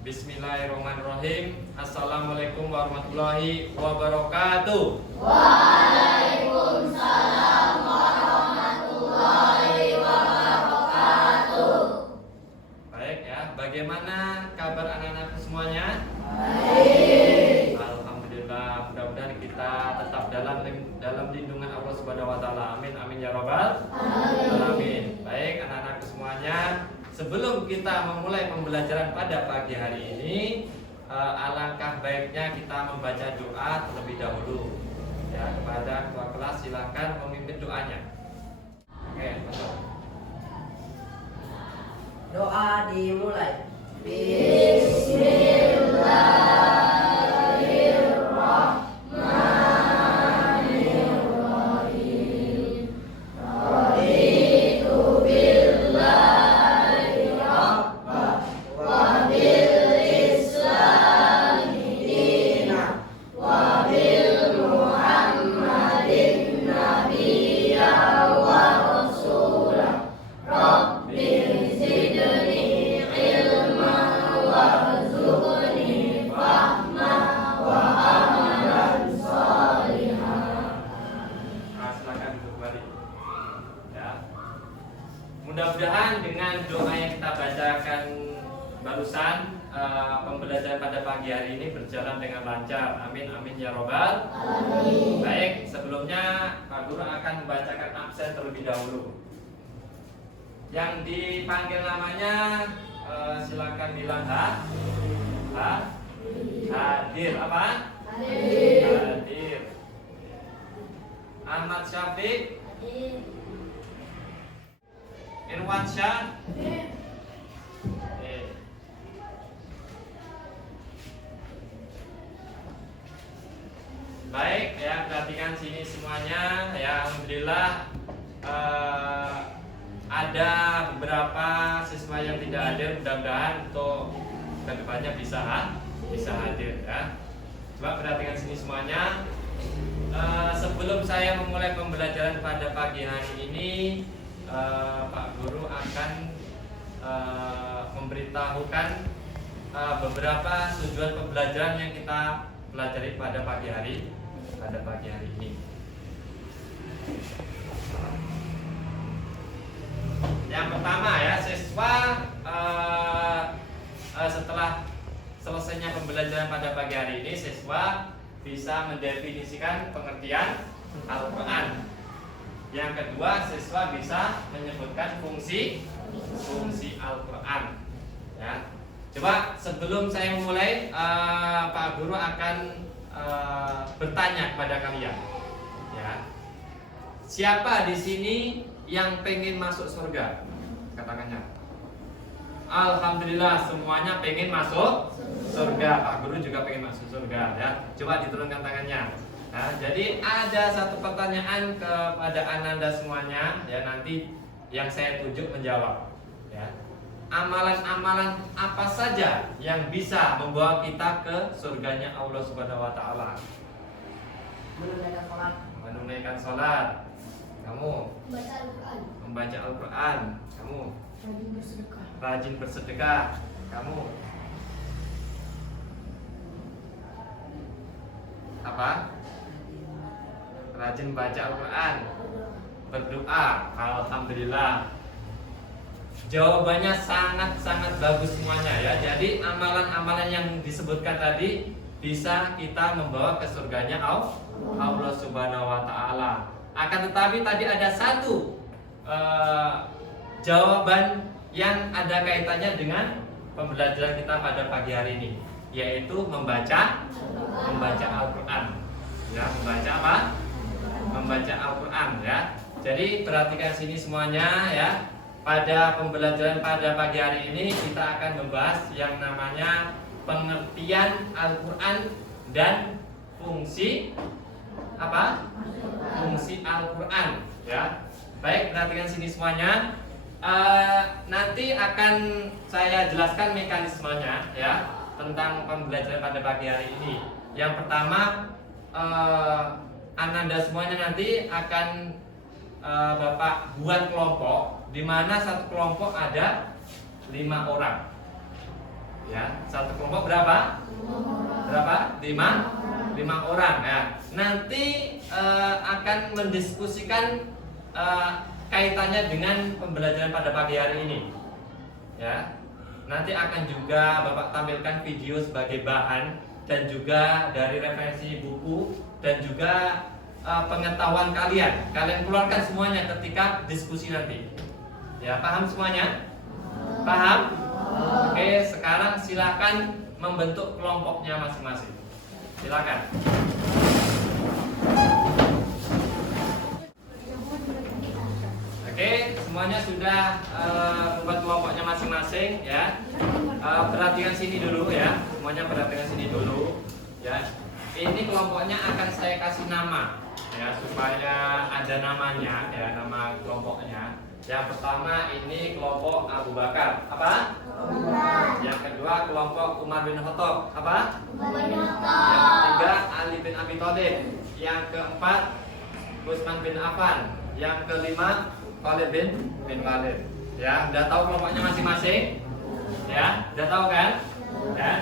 Bismillahirrahmanirrahim. Assalamualaikum warahmatullahi wabarakatuh. Waalaikumsalam warahmatullahi wabarakatuh. Baik ya, bagaimana kabar anak-anak semuanya? Baik. Alhamdulillah, mudah-mudahan kita tetap dalam lindungan Allah Subhanahu wa taala. Amin amin ya rabbal alamin. Baik anak-anak semuanya, sebelum kita memulai pembelajaran pada pagi hari ini, alangkah baiknya kita membaca doa terlebih dahulu. Ya, kepada ketua kelas silakan memimpin doanya. Oke, masuk. Doa dimulai. Bismillahirrahmanirrahim. Raditu billahi rabba wa bil islami dina wa bil muhammadin nabiyya wa rasulah. Rabbi zidni ilman warzuqni fahma wa amalan sholihan. Nah, silakan duduk kembali. Ya. Mudah-mudahan dengan doa yang kita bacakan barusan, pembelajaran pada pagi hari ini berjalan dengan lancar. Amin amin ya robbal alamin. Baik, sebelumnya Pak Guru akan membacakan absen terlebih dahulu. Yang dipanggil namanya silakan bilang hadir. Apa? Hadir. Ahmad Syafiq, Irwan Syah, baik ya, perhatikan sini semuanya ya. Alhamdulillah ada beberapa siswa yang tidak hadir, mudah-mudahan untuk kedepannya bisa hadir ya. Coba perhatikan sini semuanya. Sebelum saya memulai pembelajaran pada pagi hari ini, Pak Guru akan memberitahukan beberapa tujuan pembelajaran yang kita pelajari pada pagi hari ini. Yang pertama ya, siswa setelah selesainya pembelajaran pada pagi hari ini, siswa bisa mendefinisikan pengertian Al-Quran. Yang kedua, siswa bisa menyebutkan fungsi Al-Quran. Ya. Coba sebelum saya mulai, Pak Guru akan bertanya kepada kalian. Ya. Siapa di sini yang pengen masuk surga? Katakannya. Alhamdulillah, semuanya pengen masuk surga. Pak Guru juga pengen masuk surga ya. Coba diturunkan tangannya. Nah, jadi ada satu pertanyaan kepada Ananda semuanya ya, nanti yang saya tunjuk menjawab ya. Amalan-amalan apa saja yang bisa membawa kita ke surganya Allah Subhanahu wa taala? Menunaikan salat. Kamu membaca Al-Quran. Kamu rajin bersedekah. Kamu apa? Rajin baca Al-Quran, berdoa. Alhamdulillah. Jawabannya sangat-sangat bagus semuanya ya. Jadi amalan-amalan yang disebutkan tadi bisa kita membawa ke surganya Allah Subhanahu wa taala. Akan tetapi tadi ada satu jawaban yang ada kaitannya dengan pembelajaran kita pada pagi hari ini, yaitu membaca Al-Quran. Ya, membaca apa? Membaca Al-Quran ya. Jadi perhatikan sini semuanya ya. Pada pembelajaran pada pagi hari ini kita akan membahas yang namanya pengertian Al-Quran dan fungsi apa? Fungsi Al-Quran ya. Baik, perhatikan sini semuanya. Nanti akan saya jelaskan mekanismenya ya tentang pembelajaran pada pagi hari ini. Yang pertama, Ananda semuanya nanti akan Bapak buat kelompok, di mana satu kelompok ada 5 orang. Ya, satu kelompok berapa? Berapa? 5 orang ya. Nanti akan mendiskusikan kaitannya dengan pembelajaran pada pagi hari ini. Ya. Nanti akan juga Bapak tampilkan video sebagai bahan dan juga dari referensi buku dan juga pengetahuan kalian. Kalian keluarkan semuanya ketika diskusi nanti. Ya, paham semuanya? Paham? Oke, sekarang silakan membentuk kelompoknya masing-masing. Silakan. Oke, semuanya sudah membuat kelompoknya masing-masing ya. Perhatikan sini dulu ya. Semuanya perhatikan sini dulu ya. Ini kelompoknya akan saya kasih nama ya supaya ada namanya ya, nama kelompoknya. Yang pertama ini kelompok Abu Bakar. Apa? Yang kedua kelompok Umar bin Khattab. Apa? Yang ketiga Ali bin Abi Thalib. Yang keempat Utsman bin Affan. Yang kelima Khalid bin Walid. Ya, udah tahu kelompoknya masing-masing? Ya, udah tahu kan? Ya.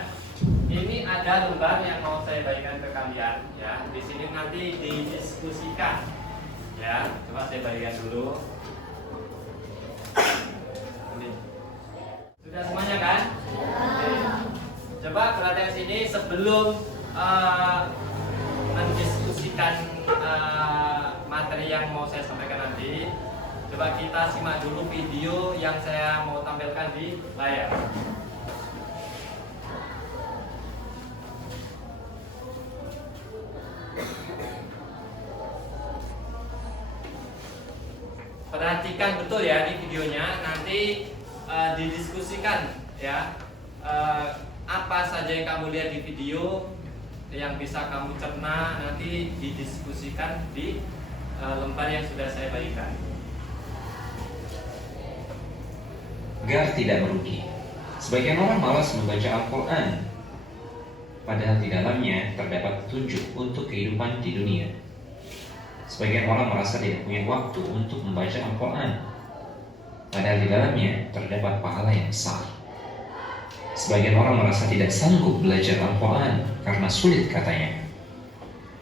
Ini ada lembar yang mau saya bagikan ke kalian. Ya, di sini nanti didiskusikan. Ya, coba saya bagikan dulu. Ini. Sudah semuanya kan? Oke. Coba perhatikan sini sebelum mendiskusikan materi yang mau saya sampaikan nanti. Coba kita simak dulu video yang saya mau tampilkan di layar. Perhatikan betul ya di videonya, nanti didiskusikan ya apa saja yang kamu lihat di video yang bisa kamu cerna, nanti didiskusikan di lembar yang sudah saya bagikan. Agar tidak merugi. Sebagian orang malas membaca Al-Quran, padahal di dalamnya terdapat petunjuk untuk kehidupan di dunia. Sebagian orang merasa tidak punya waktu untuk membaca Al-Quran, padahal di dalamnya terdapat pahala yang besar. Sebagian orang merasa tidak sanggup belajar Al-Quran karena sulit katanya,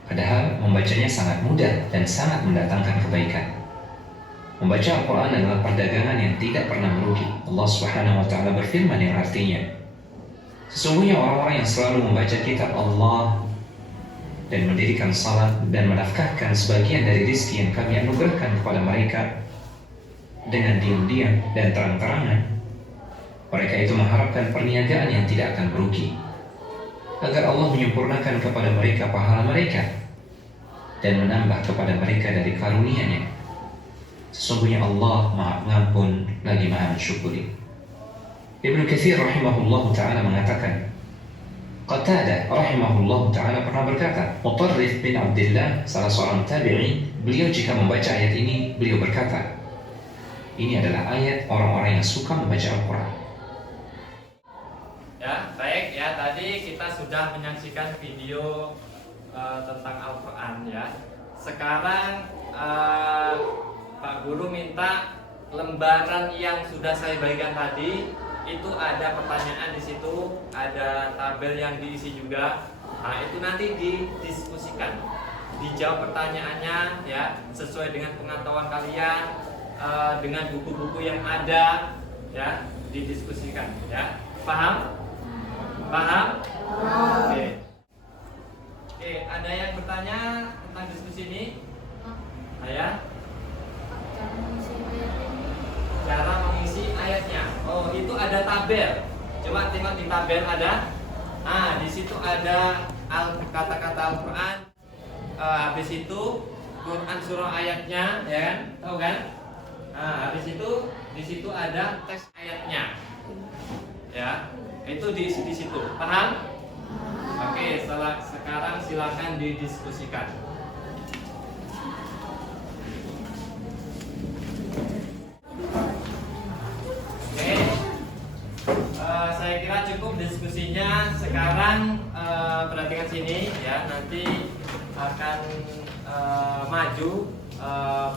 padahal membacanya sangat mudah dan sangat mendatangkan kebaikan. Membaca Al-Quran adalah perdagangan yang tidak pernah merugi. Allah Subhanahu wa Ta'ala berfirman yang artinya, sesungguhnya orang-orang yang selalu membaca kitab Allah dan mendirikan salat dan menafkahkan sebagian dari rizki yang kami anugerahkan kepada mereka dengan diam-diam dan terang-terangan, mereka itu mengharapkan perniagaan yang tidak akan merugi, agar Allah menyempurnakan kepada mereka pahala mereka dan menambah kepada mereka dari karunia-Nya. Sesungguhnya Allah Maha Pengampun lagi Maha Mensyukuri. Ibnu Katsir rahimahullah ta'ala mengatakan, Qatadah rahimahullah ta'ala pernah berkata, Mutarrif bin Abdullah, salah seorang tabi'i, beliau jika membaca ayat ini, beliau berkata, ini adalah ayat orang-orang yang suka membaca Al-Quran. Ya, baik ya, tadi kita sudah menyaksikan video tentang Al-Quran ya. Sekarang Pak Guru minta lembaran yang sudah saya bagikan tadi itu ada pertanyaan di situ, ada tabel yang diisi juga. Nah, itu nanti didiskusikan, dijawab pertanyaannya ya sesuai dengan pengetahuan kalian, dengan buku-buku yang ada ya, didiskusikan ya. Paham? Paham? Oke. Oke, ada yang bertanya tentang diskusi ini? Ya. Cara mengisi ayatnya. Oh, itu ada tabel. Coba tengok di tabel ada. Ah, di situ ada kata-kata Al-Quran. Habis itu Quran surah ayatnya, ya kan? Tahu kan? Nah, habis itu di situ ada teks ayatnya. Ya, itu diisi di situ. Paham? Oke, sekarang silakan didiskusikan. Saya kira cukup diskusinya. Sekarang perhatikan sini ya, nanti akan maju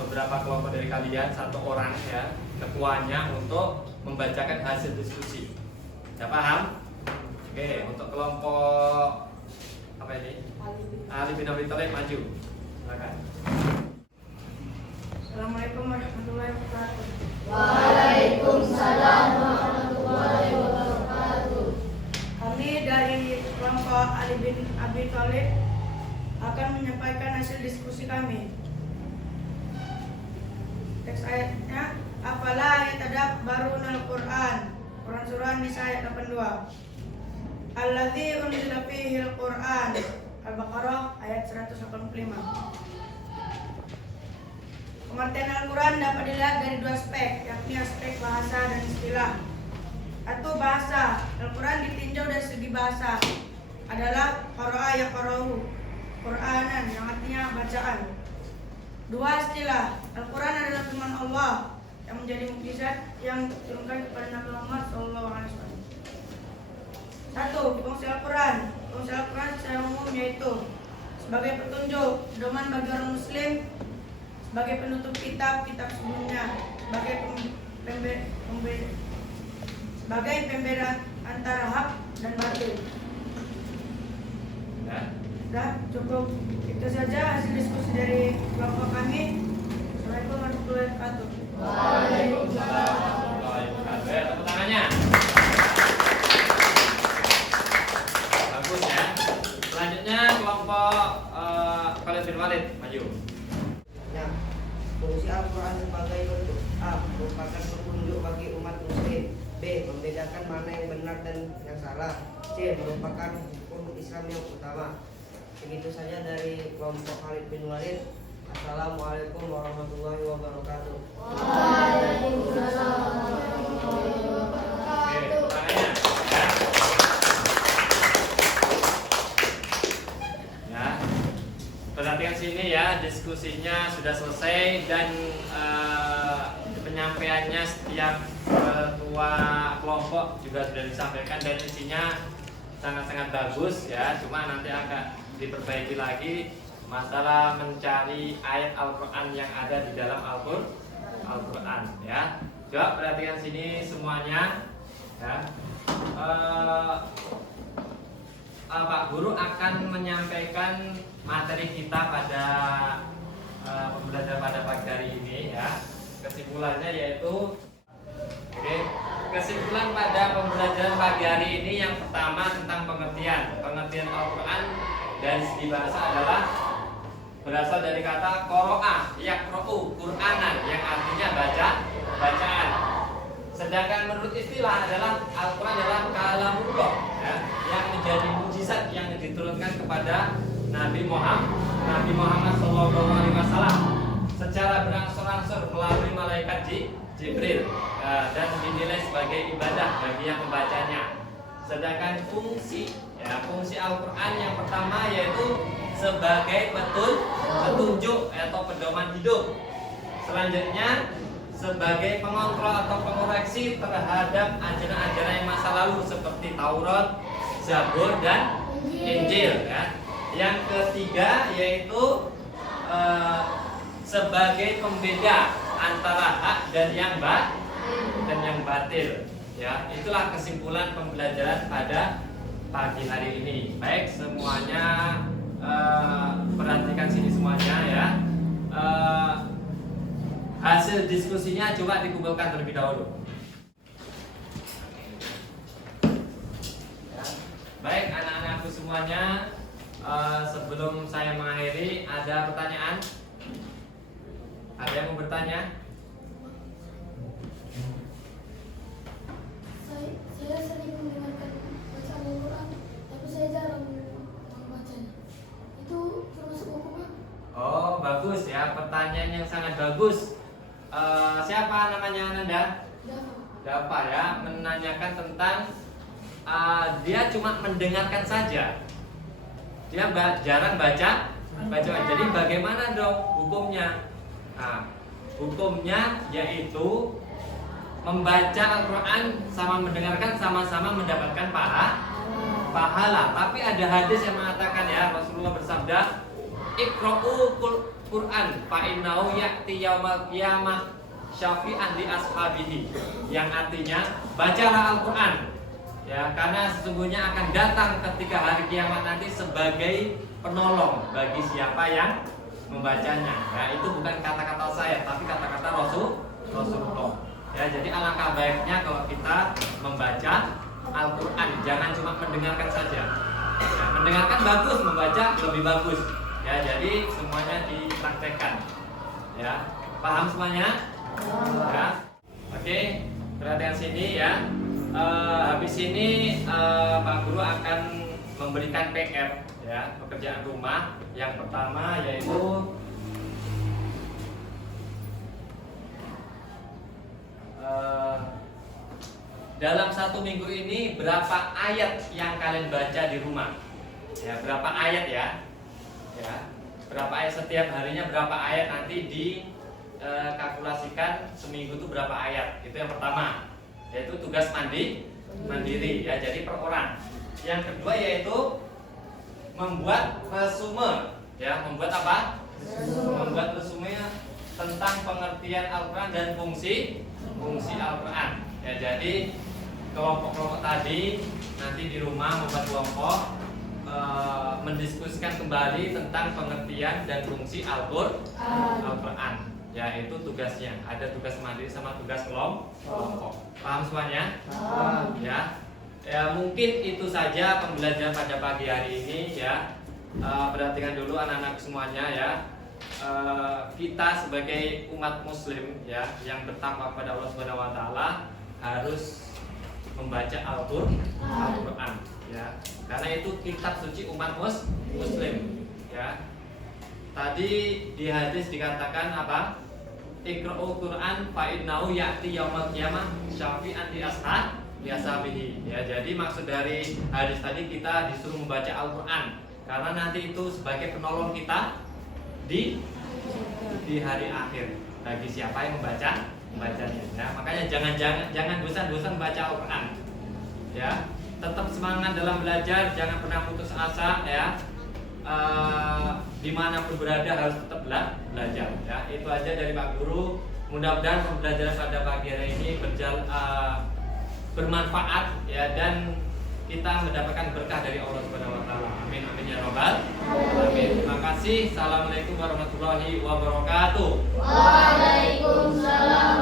beberapa kelompok dari kalian, satu orang ya, ketuanya untuk membacakan hasil diskusi. Ya, paham? Oke, untuk kelompok apa ini? Ali bin Abi Thalib maju. Silakan. Assalamualaikum warahmatullahi wabarakatuh. Waalaikumsalam warahmatullahi wabarakatuh. Kami dari kelompok Ali bin Abi Thalib akan menyampaikan hasil diskusi kami. Teks ayatnya, afala yatadabbarunal Qur'an. Quran surah Nisa ayat 82. Alladzi unzila fihil Qur'an. Al-Baqarah ayat 185. Pengertian Al-Quran dapat dilihat dari dua aspek, yakni aspek bahasa dan istilah. Satu, bahasa. Al-Quran ditinjau dari segi bahasa adalah qara'a yaqra'u, Qur'anan, yang artinya bacaan. Dua, istilah. Al-Quran adalah firman Allah yang menjadi mukjizat yang diturunkan kepada Nabi Muhammad SAW. Satu, fungsi Al-Quran. Fungsi Al-Quran secara umum yaitu sebagai petunjuk, pedoman bagi orang Muslim, sebagai penutup kitab-kitab sebelumnya, sebagai pembeda antara hak dan batil. Dah, cukup itu saja hasil diskusi dari kelompok kami. Assalamualaikum warahmatullahi wabarakatuh. Waalaikumsalam. Tepuk tangannya. Bagus ya. Selanjutnya kelompok Khalid bin Walid maju. Ya, fungsi Al-Quran sebagai bentuk A. Merupakan petunjuk bagi umat muslim. B. Membedakan mana yang benar dan yang salah. C. Merupakan hukum Islam yang utama. Begitu saja dari kelompok Khalid bin Walid. Assalamualaikum warahmatullahi wabarakatuh. Waalaikumsalam warahmatullahi wabarakatuh. Tangannya. Ya. Perhatikan sini ya, diskusinya sudah selesai dan penyampaiannya setiap ketua kelompok juga sudah disampaikan dan isinya sangat-sangat bagus ya. Cuma nanti akan diperbaiki lagi masalah mencari ayat Al-Quran yang ada di dalam Al-Quran ya. Coba perhatikan sini semuanya ya. Pak Guru akan menyampaikan materi kita pada pembelajaran pada pagi hari ini ya. Kesimpulannya yaitu kesimpulan pada pembelajaran pagi hari ini yang pertama tentang pengertian Al-Quran dari segi bahasa adalah berasal dari kata qara'a yaqra'u Qur'anan yang artinya bacaan. Sedangkan menurut istilah adalah Al-Quran adalah kalamullah ya, yang menjadi mukjizat yang diturunkan kepada Nabi Muhammad SAW secara berangsur-angsur melalui malaikat Jibril dan dinilai sebagai ibadah bagi yang membacanya. Sedangkan fungsi Al-Quran yang pertama yaitu sebagai petunjuk atau pedoman hidup. Selanjutnya sebagai pengontrol atau pengoreksi terhadap ajaran-ajaran yang masa lalu seperti Taurat, Zabur dan Injil ya. Yang ketiga yaitu sebagai pembeda antara hak dan yang batil ya. Itulah kesimpulan pembelajaran pada pagi hari ini. Baik semuanya, perhatikan sini semuanya ya. Hasil diskusinya coba dikumpulkan terlebih dahulu ya. Baik anak-anakku semuanya, sebelum saya mengakhiri, ada pertanyaan? Ada yang mau bertanya? Saya sering mendengarkan bacaan Al-Quran, tapi saya jarang membacanya. Itu termasuk hukumnya? Oh bagus ya, pertanyaan yang sangat bagus. Siapa namanya Nanda? Dafa ya, menanyakan tentang dia cuma mendengarkan saja, dia jarang baca. Jadi bagaimana dong hukumnya? Nah, hukumnya yaitu membaca Al-Quran sama mendengarkan sama-sama mendapatkan pahala. Tapi ada hadis yang mengatakan ya, Rasulullah bersabda, Iqra'u Quran fa'innahu ya'ti yaumal qiyamah syafi'an li ashabihi, yang artinya bacalah Al-Quran Ya, karena sesungguhnya akan datang ketika hari kiamat nanti sebagai penolong bagi siapa yang membacanya. Ya, itu bukan kata-kata saya, tapi kata-kata Rasulullah. Ya, jadi alangkah baiknya kalau kita membaca Al-Quran, jangan cuma mendengarkan saja. Ya, mendengarkan bagus, membaca lebih bagus. Ya, jadi semuanya dipraktekkan. Ya, paham semuanya? Ya. Oke, perhatian sini ya. Habis ini Pak Guru akan memberikan PR ya, pekerjaan rumah. Yang pertama yaitu dalam satu minggu ini berapa ayat yang kalian baca di rumah? Ya, berapa ayat ya? Ya, berapa ayat setiap harinya, berapa ayat nanti dikalkulasikan seminggu itu berapa ayat? Itu yang pertama, yaitu tugas mandiri ya, jadi per orang. Yang kedua yaitu membuat resume ya, membuat apa? Membuat resume tentang pengertian Al-Quran dan fungsi Al-Quran ya. Jadi kelompok-kelompok tadi nanti di rumah membuat kelompok mendiskusikan kembali tentang pengertian dan fungsi Al-Quran ya, itu tugasnya. Ada tugas mandiri sama tugas kelompok. Paham semuanya? Ya. Ya, mungkin itu saja pembelajaran pada pagi hari ini ya. Perhatikan dulu anak-anak semuanya ya. Kita sebagai umat muslim ya, yang bertakwa kepada Allah Subhanahu wa taala harus membaca Al-Quran ya. Karena itu kitab suci umat muslim ya. Tadi di hadis dikatakan apa? Iqra'ul Quran fa innahu ya'ti yaumil qiyamah syafi'an li ashabihi ya. Jadi maksud dari hadis tadi, kita disuruh membaca Al-Quran karena nanti itu sebagai penolong kita di hari akhir bagi siapa yang membacanya ya. Makanya jangan bosan-bosan baca Al-Quran ya. Tetap semangat dalam belajar, jangan pernah putus asa ya. Dimanapun berada harus tetap belajar ya. Itu aja dari Pak Guru. Mudah-mudahan pembelajaran pada pagi hari ini bermanfaat ya, dan kita mendapatkan berkah dari Allah Subhanahu wa taala. Amin amin ya rabbal alamin. Terima kasih. Assalamualaikum warahmatullahi wabarakatuh. Waalaikumsalam.